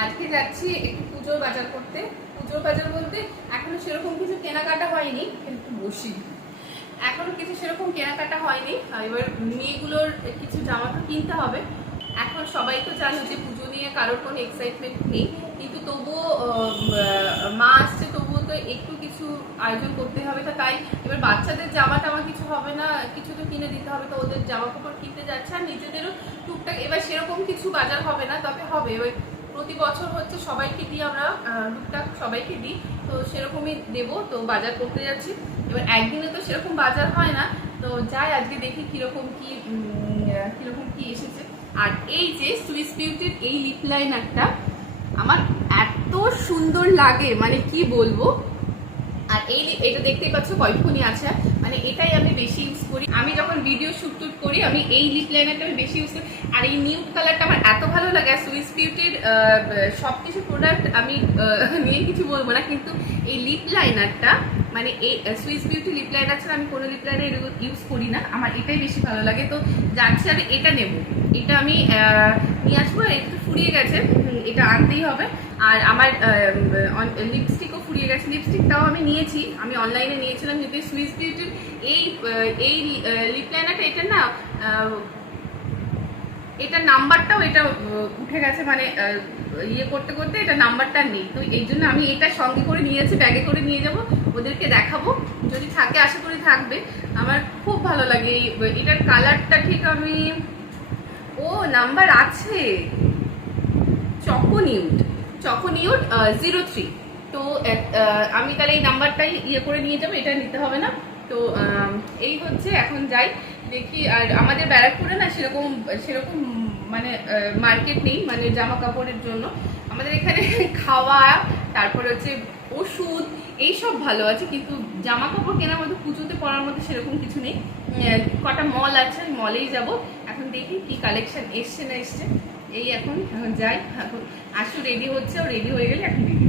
আজকে যাচ্ছি একটু পুজোর বাজার করতে। পুজোর বাজার বলতে এখনও সেরকম কিছু কেনাকাটা হয়নি একটু বসি। এখনও কিছু সেরকম কেনাকাটা হয়নি। এবার মেয়েগুলোর কিছু জামা তো কিনতে হবে। এখন সবাই তো জানো যে পুজো নিয়ে কারোর কোনো এক্সাইটমেন্ট নেই। কিন্তু তবুও মা আসছে, তবুও তো একটু কিছু আয়োজন করতে হবে। তা তাই এবার বাচ্চাদের জামা টামা কিছু হবে না, কিছু তো কিনে দিতে হবে। তো ওদের জামা কাপড় কিনতে যাচ্ছে আর নিজেদেরও টুকটাক, এবার সেরকম কিছু বাজার হবে না, তবে হবে। এবার প্রতি বছর হচ্ছে সবাইকে দিই আমরা টুকটাক সবাইকে দিই। তো সেরকমই দেব, তো বাজার করতে যাচ্ছি। এবার একদিনে তো সেরকম বাজার হয় না। তো যাই, আজকে দেখি কীরকম কি কীরকম কী এসেছে। আর এই যে সুইস বিউটির এই লিপ লাইনারটা আমার এত সুন্দর লাগে মানে কি বলব? এই এটা দেখতেই পাচ্ছ কয়টুকুনি আছে। মানে এটাই আমি বেশি ইউজ করি। আমি যখন ভিডিও শ্যুট টুট করি, আমি এই লিপ লাইনারটা আমি বেশি ইউজ করি। আর এই নিউ কালারটা আমার এত ভালো লাগে, আর সুইস বিউটির সব কিছু প্রোডাক্ট আমি নিয়ে কিছু বলব না, কিন্তু এই লিপ লাইনারটা মানে এই সুইস বিউটি লিপ লাইনার ছাড়া আমি কোনো লিপ লাইনার ইউজ করি না। আমার এটাই বেশি ভালো লাগে। তো যাচ্ছি আমি এটা নেব। এটা আমি নিয়ে আসব আর একটু ফুরিয়ে গেছে। এটা আনতেই হবে। আর আমার লিপস্টিকও ফুরিয়ে গেছে। লিপস্টিকটাও আমি নিয়েছি। আমি অনলাইনে নিয়েছিলাম কিন্তু সুইস বিউটির এই এই লিপ লাইনারটা এটা না এটার নাম্বারটাও এটা উঠে গেছে। মানে ইয়ে করতে করতে এটা নাম্বারটা নেই। তো এই জন্য আমি এটা সঙ্গে করে নিয়েছি ব্যাগে করে নিয়ে যাব। দেখাবো। যদি থাকে, আশা করি থাকবে। আমার খুব ভালো লাগে এই এটার কালারটা ঠিক আমি ও, নাম্বার আছে। চকোনিউড চকোনিউড জিরো থ্রি। তো আমি তাহলে এই নাম্বারটাই ইয়ে করে নিয়ে যাব, এটা নিতে হবে না। তো এই হচ্ছে, এখন যাই। দেখি, আর আমাদের ব্যারাকপুরে না সেরকম সেরকম মানে মার্কেট নেই মানে জামা কাপড়ের জন্য। আমাদের এখানে খাওয়া তারপরে হচ্ছে ওষুধ এইসব ভালো আছে কিন্তু জামা কাপড় কেনার মতো পুজোতে পরার মতো সেরকম কিছু নেই। কটা মল আছে মলেই যাব। এখন দেখি কি কালেকশন এসছে না এসছে। এই এখন এখন যাই। এখন আশু রেডি হচ্ছে ও রেডি হয়ে গেলে এখন দেখি